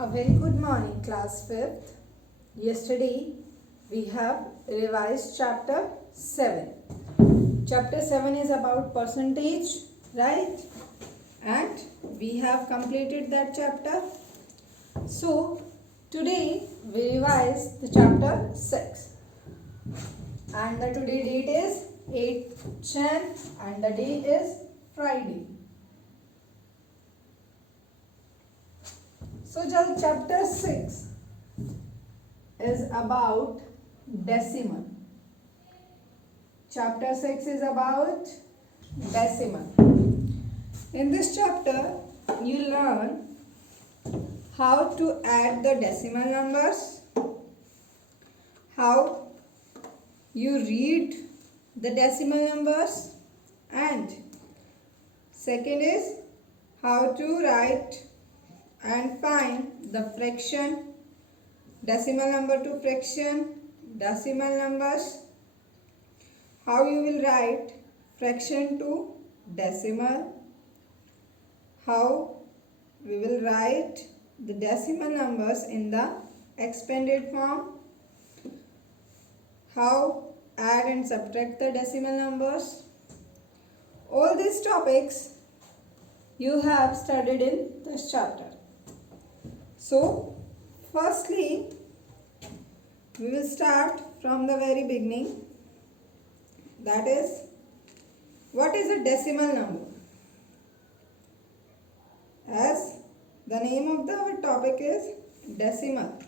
A very good morning, class 5th. Yesterday we have revised chapter 7. Chapter 7 is about percentage, right? And we have completed that chapter. So today we revise the chapter 6. And the today date is 8th Jan and the day is Friday. So just chapter 6 is about decimal. Chapter 6 is about decimal. In this chapter you learn how to add the decimal numbers, how you read the decimal numbers, and second is how to write and find the fraction, decimal number to fraction, decimal numbers, how you will write fraction to decimal, how we will write the decimal numbers in the expanded form, how add and subtract the decimal numbers. All these topics you have studied in this chapter. So, firstly, we will start from the very beginning. That is, what is a decimal number? As the name of our topic is decimal.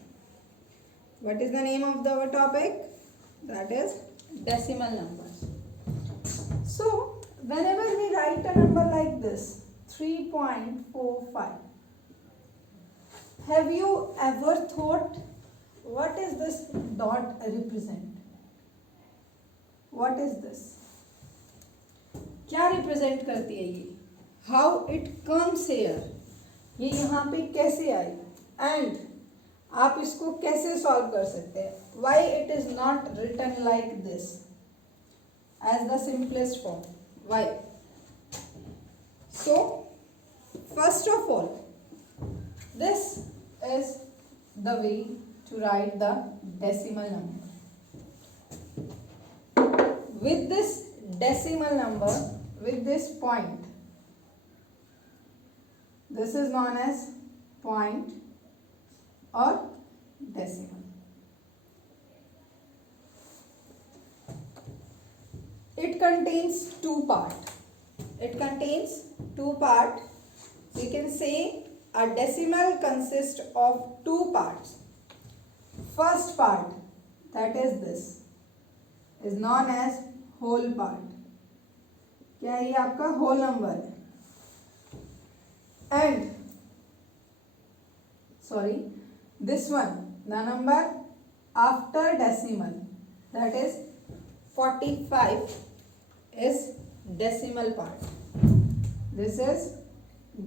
What is the name of our topic? That is decimal numbers. So, whenever we write a number like this, 3.45, have you ever thought what is this dot represent? What is this? क्या represent करती है ये? How it comes here? ये यहाँ पे कैसे आई? And आप इसको कैसे solve कर सकते हैं? Why it is not written like this as the simplest form? Why? So, first of all, this is the way to write the decimal number. With this decimal number, with this point, this is known as point or decimal. It contains two parts. It contains two parts. You can say a decimal consists of two parts. First part, that is this, is known as whole part. क्या ये आपका whole number है? And this one, the number after decimal, that is 45, is decimal part. This is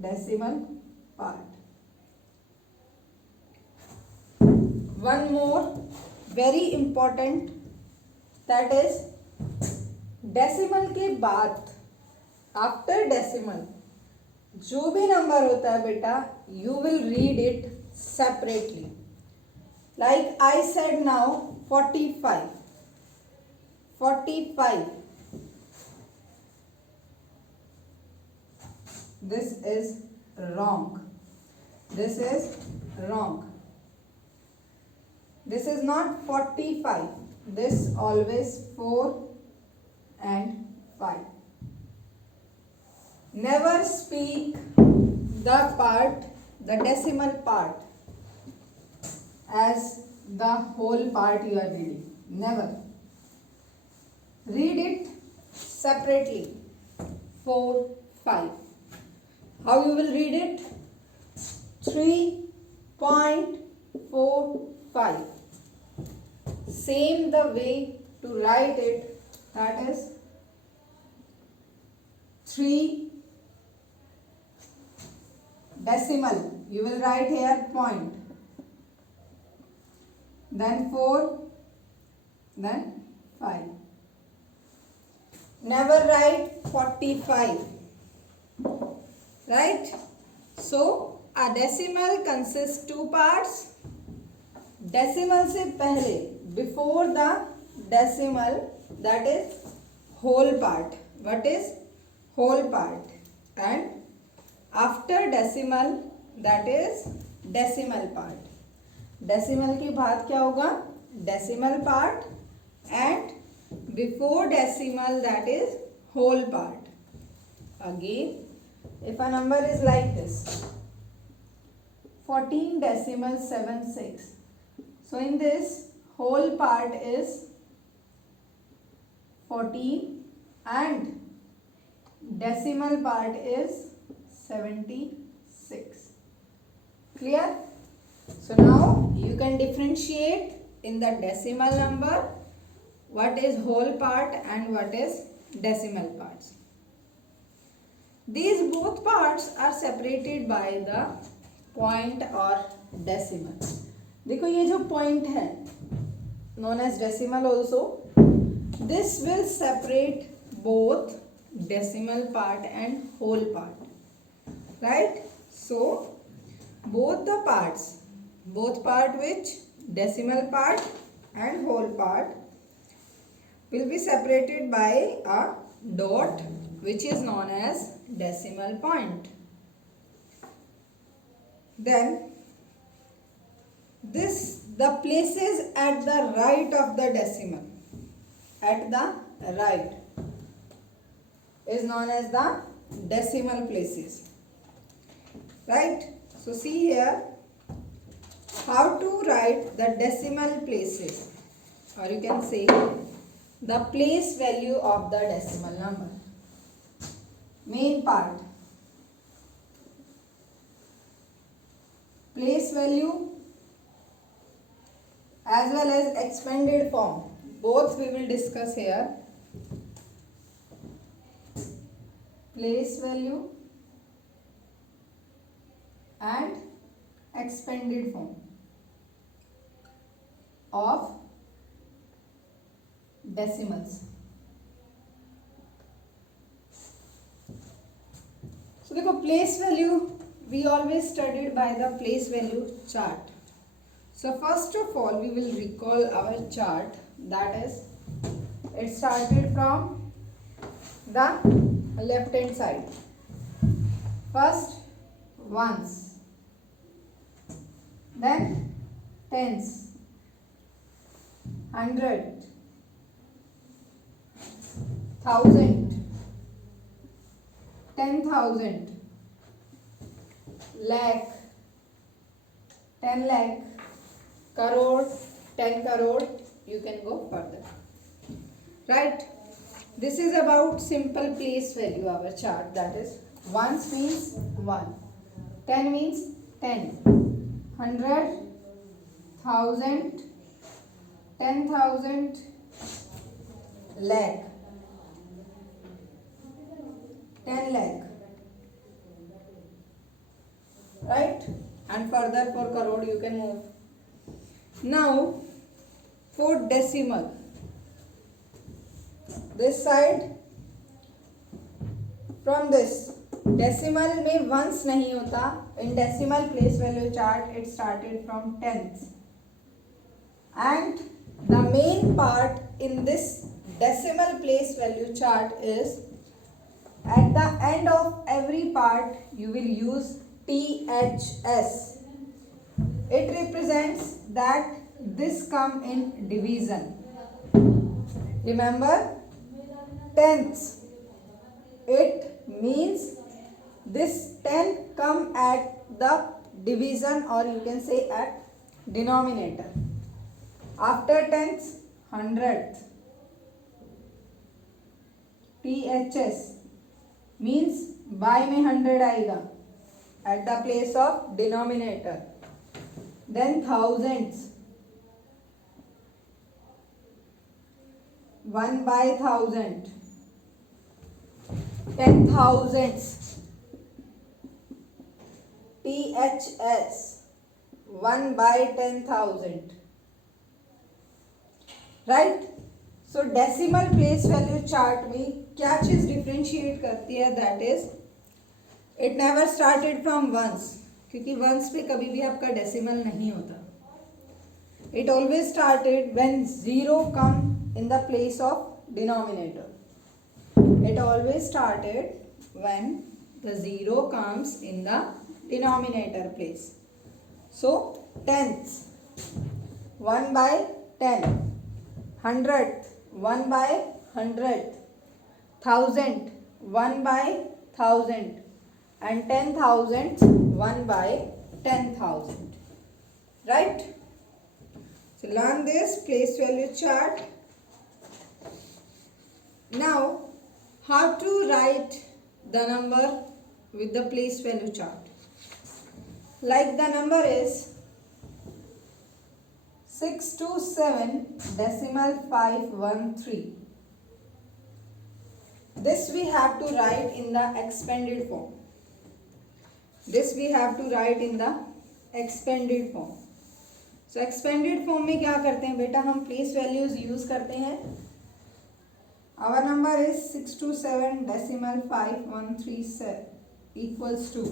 decimal part. One more very important, that is decimal के बाद, after decimal, जो भी number होता है बेटा, you will read it separately. Like I said now, 45. 45. This is wrong. This is wrong. This is not 45. This always 4 and 5. Never speak the part, the decimal part, as the whole part you are reading. Never. Read it separately. 4, 5. How you will read it? 3.45. Same the way to write it, that is 3 decimal. You will write here point. Then 4, then 5. Never write 45. Right? So, A decimal consists two parts. Decimal से पहले, before the decimal, that is whole part. What is whole part? And after decimal, that is decimal part. Decimal के बाद क्या होगा? Decimal part. And before decimal, that is whole part. Again, if a number is like this, 14.76. So in this, whole part is 14 and decimal part is 76. Clear? So now you can differentiate in the decimal number what is whole part and what is decimal parts. These both parts are separated by the point or decimal. देखो ये जो point है, known as decimal also, this will separate both decimal part and whole part, right? So both the parts, both part which decimal part and whole part will be separated by a dot which is known as decimal point. Then the places at the right of the decimal, at the right, is known as the decimal places, right? So see here how to write the decimal places, or you can say the place value of the decimal number. Main part, place value as well as expanded form, both we will discuss here. Place value and expanded form of decimals. So देखो place value we always studied by the place value chart. So first of all we will recall our chart, that is it started from the left hand side. First ones, then tens, 100, 1000, 10,000, lakh, 10 lakh, crore, 10 crore, you can go further, right? This is about simple place value, our chart, that is ones means 1, 10 means 10, 100, 1000, 10,000, lakh, 10 lakh, right? And further for crore you can move. Now for decimal, this side, from this decimal में ones नहीं होता. In decimal place value chart it started from tens, and the main part in this decimal place value chart is at the end of every part you will use THS. It represents that this come in division. Remember, tenths, it means this 10 come at the division, or you can say at denominator. After tenths, hundredth, THS means by में 100 आएगा at the place of denominator. Then thousands, 1 by 1000, 10 thousands, THS, 1 by 10,000, right? So decimal place value chart में क्या चीज differentiate करती है, that is it never started from ones, क्योंकि once पे कभी भी आपका डेसिमल नहीं होता. It always started when zero come in the place of denominator. It always started when the zero comes in the denominator place. So tenths 1 by 10, hundredth 1 by hundredth, thousand 1 by thousand, and 10,000 1 by 10,000. Right? So learn this place value chart. Now how to write the number with the place value chart. Like the number is 627.513. This we have to write in the expanded form. This we have to write in the expanded form. So expanded form में क्या करते हैं बेटा, हम place values use करते हैं. Our number is 627.513 equals to.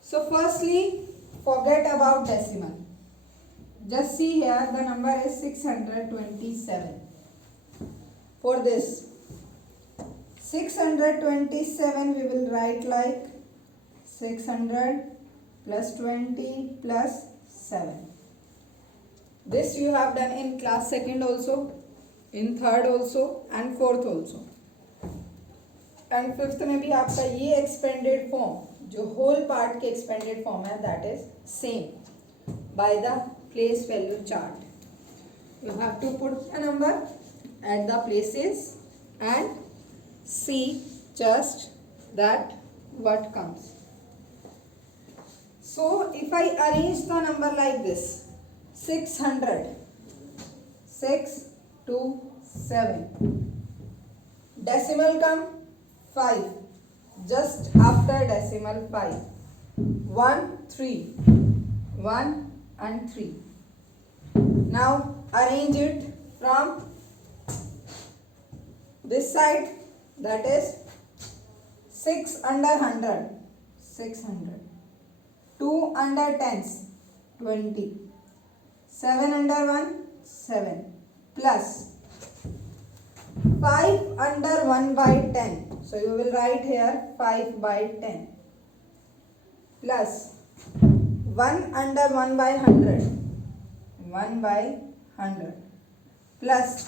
So firstly, forget about decimal. Just see here, the number is 627. For this 627 we will write like 600 plus 20 plus 7. This you have done in class 2nd also, in 3rd also and 4th also. And 5th में भी आपका ये expanded form, जो whole part के expanded form है, that is same by the place value chart. You have to put a number at the places and see just that what comes. So if I arrange the number like this, 600, 6 to 7, decimal come 5, just after decimal 5, 1, 3, 1 and 3. Now arrange it from this side, that is 6 under 100, 600. 2 under tens, 20. 7 under 1, 7. Plus 5 under 1 by 10. So you will write here 5 by 10. Plus 1 under 1 by 100. 1 by 100. Plus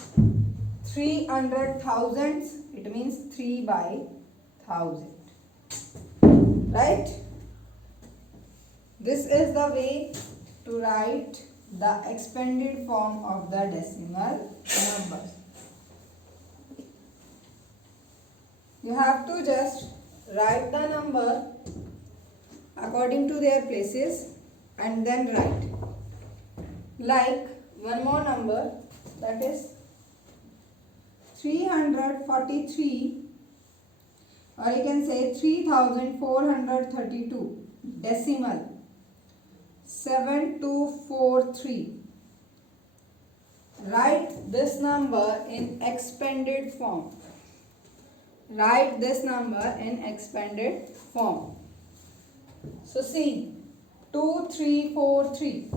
300 thousands. It means 3 by 1000. Right? This is the way to write the expanded form of the decimal numbers. You have to just write the number according to their places and then write. Like one more number, that is 343, or you can say 3432 decimal 7243. Write this number in expanded form. Write this number in expanded form. So see, 2343.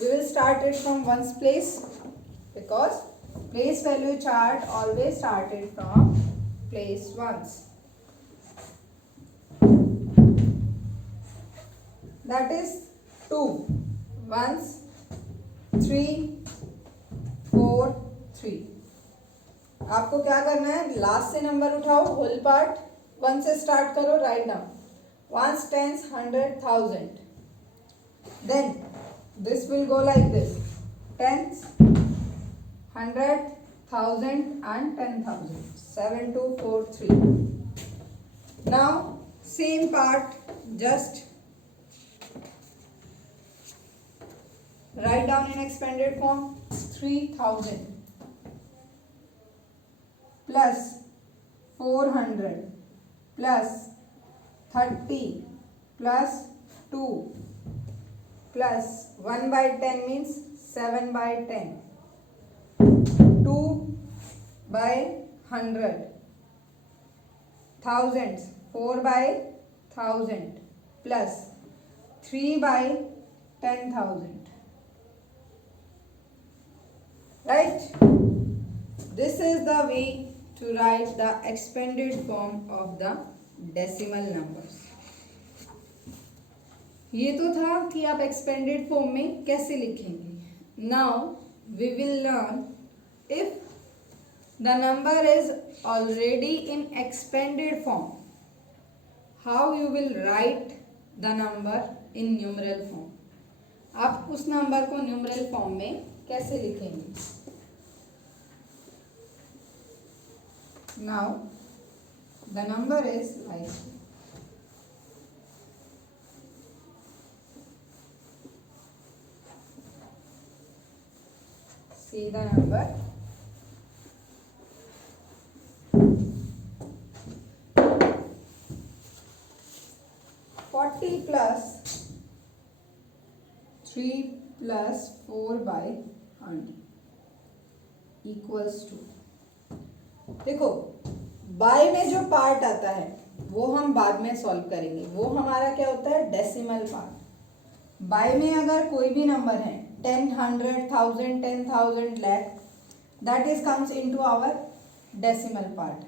We will start it from ones place, because place value chart always started from place ones. That is 2 ones, 3, 4, 3. आपको क्या करना है, last से number उठाओ, whole part 1 से start करो, write down ones, tens, 100, 1000. Then this will go like this: tens, 100, 1000 and 10,000. 7, 2, 4, 3. Now same part, just write down in expanded form. 3000 plus 400 plus 30 plus 2 plus 1 by 10 means 7 by 10. 2 by 100. Thousands, 4 by 1000. plus 3 by 10,000. Right? This is the way to write the expanded form of the decimal numbers. ये तो था कि आप expanded form में कैसे लिखेंगे. Now we will learn if the number is already in expanded form, how you will write the number in numeral form. आप उस नंबर को न्यूमरल फॉर्म में कैसे लिखेंगे. Now the number is like see the number 40 plus 3 plus 4 by 100 equals to. देखो bye में जो part आता है वो हम बाद में सॉल्व करेंगे. वो हमारा क्या होता है, डेसिमल पार्ट. बाय में अगर कोई भी नंबर है 10, 100, 1000, 10,000, lakh, that is comes into our decimal part.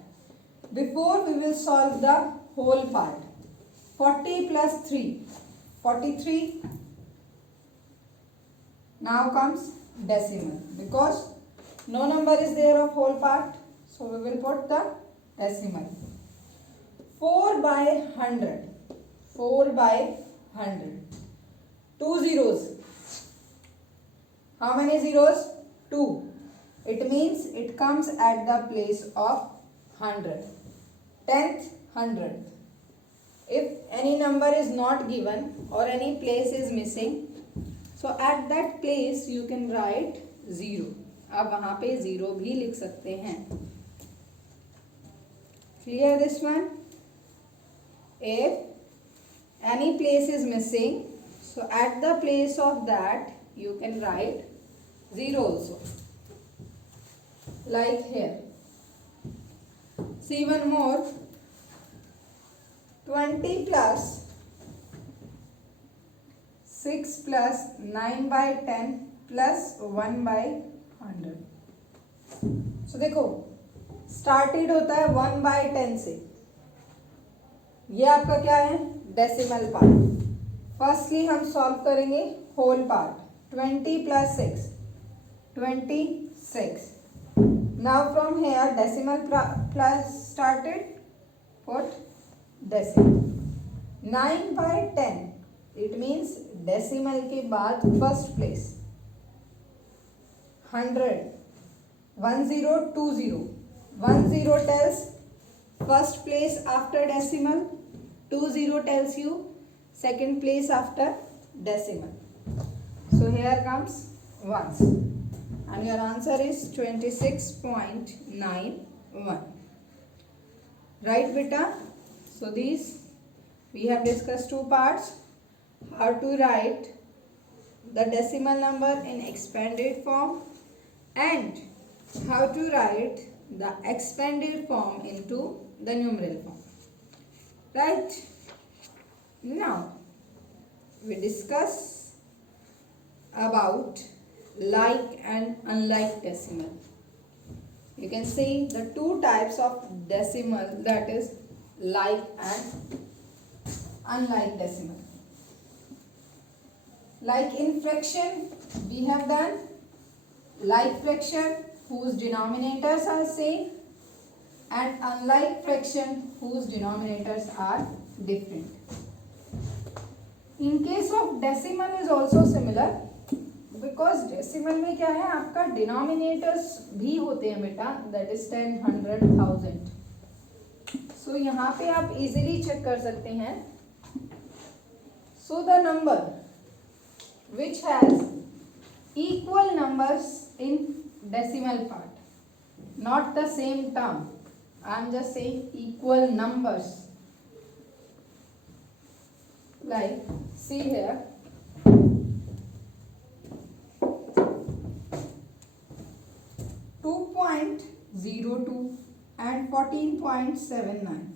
Before we will solve the whole part. 40 plus 3, 43. Now comes decimal because no number is there of whole part, so we will put the decimal. 4 by 100. 4 by 100. 2 zeros. How many zeros? 2. It means it comes at the place of 100. 10th, 100th. If any number is not given or any place is missing, so at that place you can write 0. आप वहाँ पे 0 भी लिख सकते हैं. Clear this one? If any place is missing, so at the place of that you can write 0 also. Like here. See one more. 20 plus 6 plus 9 by 10 plus 1 by 100. So देखो started होता है 1 by 10 से. ये आपका क्या है, decimal part. Firstly हम solve करेंगे whole part. 20 plus 6, 26. Now from here decimal plus started, put decimal. 9 by 10, it means decimal के बाद first place. 100, 1020. 10 tells first place after decimal. 20 tells you second place after decimal. So here comes ones and your answer is 26.91. Right beta? So these we have discussed two parts. How to write the decimal number in expanded form and how to write the expanded form into the numeral form. Right? Now we discuss about like and unlike decimal. You can see the two types of decimal, that is like and unlike decimal. Like in fraction we have done like fraction whose denominators are same and unlike fraction whose denominators are different. In case of decimal is also similar because decimal में क्या है, आपका denominators भी होते हैं बेटा, that is 10, 100, 1000. So यहाँ पे आप easily check कर सकते हैं. So the number which has equal numbers in decimal part, not the same term. I am just saying equal numbers. Like see here, 2.02 and 14.79.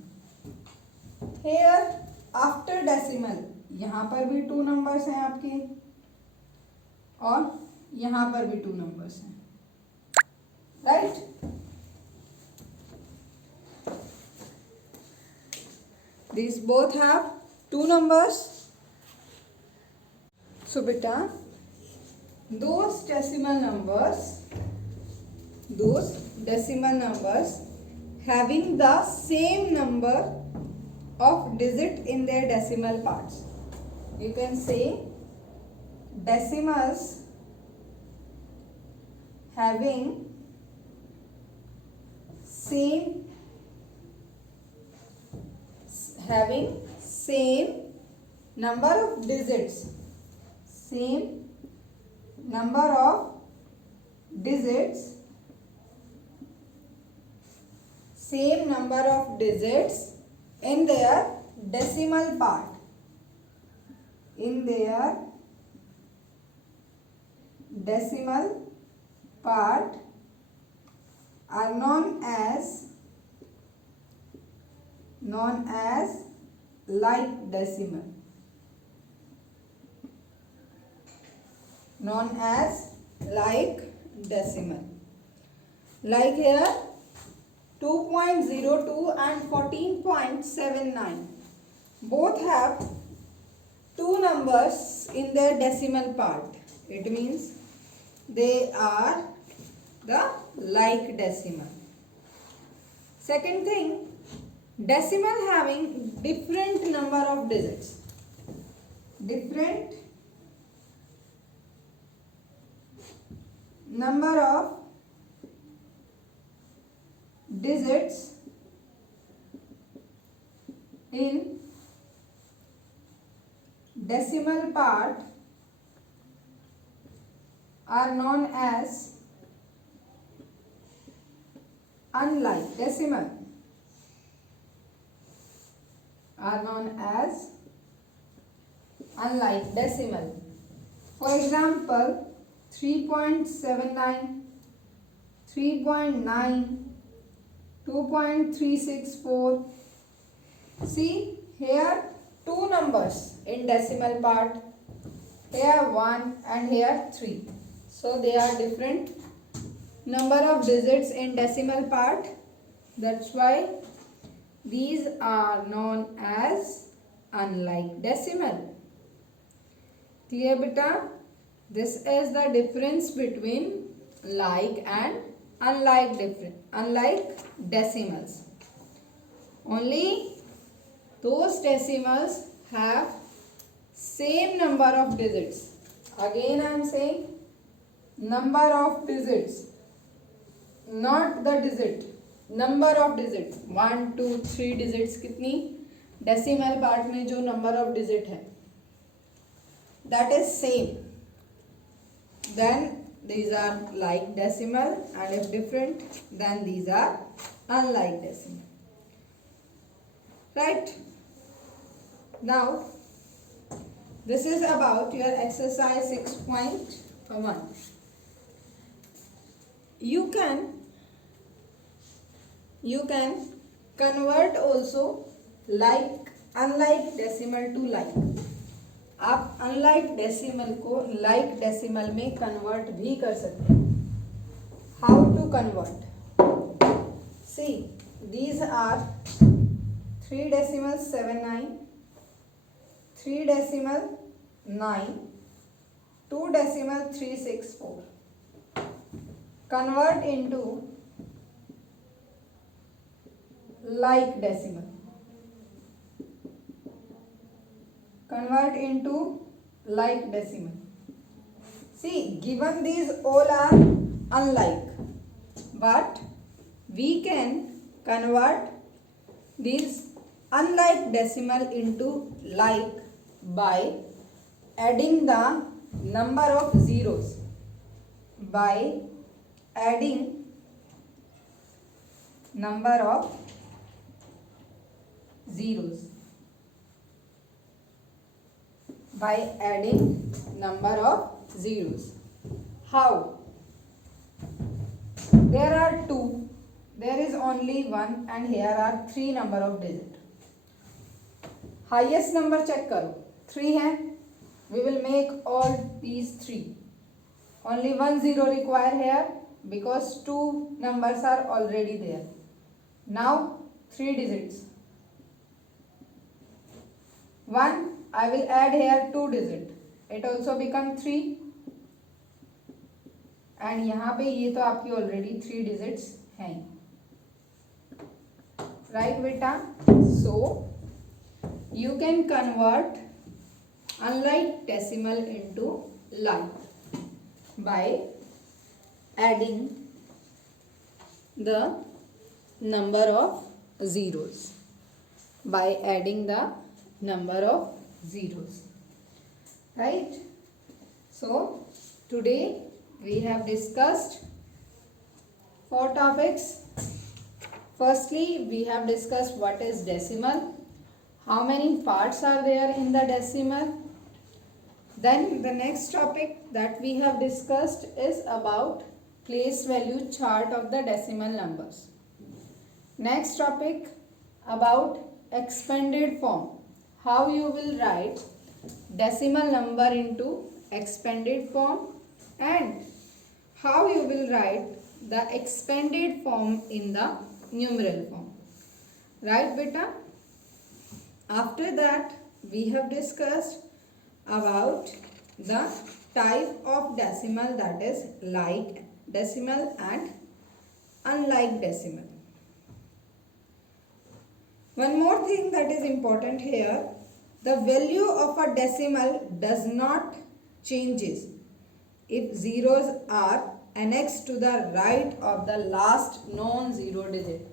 Here after decimal यहाँ पर भी 2 numbers हैं आपके और यहाँ पर भी 2 नंबर्स हैं, right. These both have 2 numbers. So beta, those decimal numbers having the same number of digit in their decimal parts. You can say decimals having same number of digits, same number of digits in their decimal part, are known as like decimal. Like here 2.02 and 14.79 both have 2 numbers in their decimal part. It means they are the like decimal. Second thing, decimal having different number of digits. Different number of digits in decimal part are known as unlike decimal. For example, 3.79, 3.9, 2.364. See here 2 numbers in decimal part, here 1 and here 3. So they are different number of digits in decimal part. That's why these are known as unlike decimal. Clear beta? This is the difference between like and unlike decimals. Only those decimals have same number of digits. Again I am saying number of digits, not the digit. Number of digits 1 2 3 digits कितनी decimal part में जो number of digit है that is same, then these are like decimal, and if different then these are unlike decimal, right? Now this is about your exercise 6.1. You can convert also like unlike decimal to like. आप unlike decimal को like decimal में convert भी कर सकते हैं. How to convert? See, these are 3 decimal 79, 3 decimal 9, 2 decimal 364. Convert into like decimal. See, given these all are unlike, but we can convert these unlike decimal into like by adding the number of zeros. By adding number of zeros. How? There are 2, there is only 1, and here are 3 number of digits. Highest number check करो, 3 है, we will make all these 3. Only 1 0 required here because 2 numbers are already there. Now 3 digits. 1 I will add here 2 digit. It also become 3. And यहाँ पे ये तो आपकी already 3 digits हैं. Right बेटा? So you can convert unlike decimal into like by adding the number of zeros. By adding the number of zeros. Right? So today we have discussed 4 topics. Firstly, we have discussed what is decimal, how many parts are there in the decimal. Then the next topic that we have discussed is about place value chart of the decimal numbers. Next topic about expanded form, how you will write decimal number into expanded form and how you will write the expanded form in the numeral form. Right beta? After that we have discussed about the type of decimal, that is like decimal and unlike decimal. One more thing that is important here, the value of a decimal does not changes if zeros are annexed to the right of the last non-zero digit.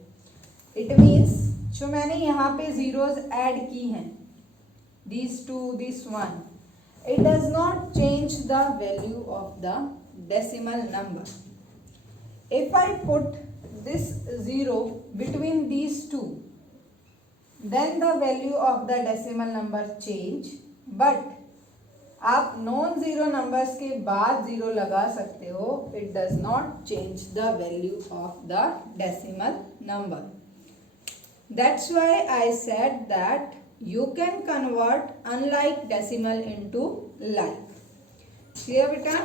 It means जो मैंने यहाँ पे zeros add की हैं, these 2, this 1, it does not change the value of the decimal number. If I put this 0 between these two, then the value of the decimal number change, but आप non zero numbers के बाद zero लगा सकते हो, it does not change the value of the decimal number. That's why I said that you can convert unlike decimal into like. Clear beta?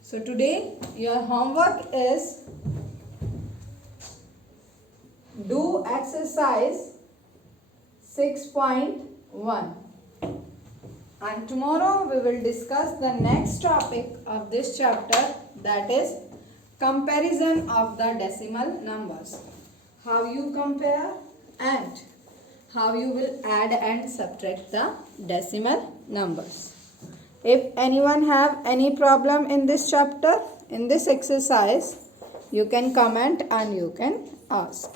So today your homework is do exercise 6.1 and tomorrow we will discuss the next topic of this chapter, that is comparison of the decimal numbers, how you compare and how you will add and subtract the decimal numbers. If anyone have any problem in this chapter, in this exercise, you can comment and you can ask.